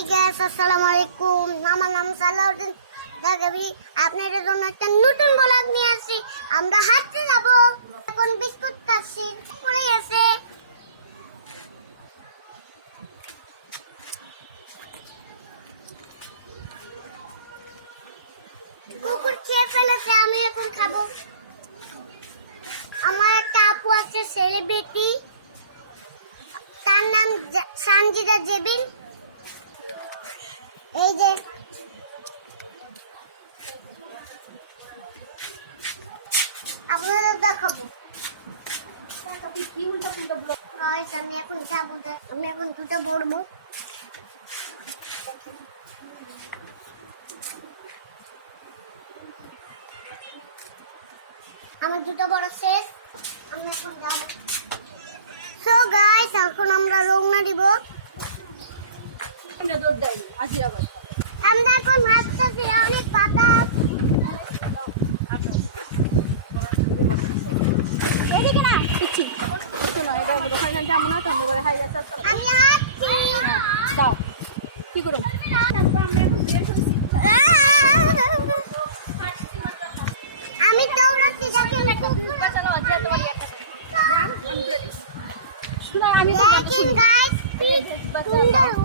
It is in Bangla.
হাই গাইস, আসসালামু আলাইকুম। আমার নাম সালাউদ্দিন দাগাবি। আপনাদের জন্য একটা নতুন ব্লগ নিয়ে আসি। আমরা হাঁটতে যাব। এখন বিস্কুট খাচ্ছি। পড়ে আছে। কুকুর খেয়ে ফেলেছে, আমি এখন খাবো। আমার একটা আপু আছে সেলিব্রিটি, তার নাম সানজিদা জেবিন। এই যে আপনাদের দেখাবো। আমি এখন যাবো, আমি এখন দুটো পড়বো। আমার দুটো বড় শেষ, আমি এখন যাবো। সো গাইস, এখন আমরা রওনা দিব। আমরা এখন হাঁটতেছি, অনেক বাতাস। এদিকে না দিচ্ছি আমি হাঁটছি। দাও কি করো আমি দৌড়াচ্ছি। শোনো আমি তো গাইস, সুন্দর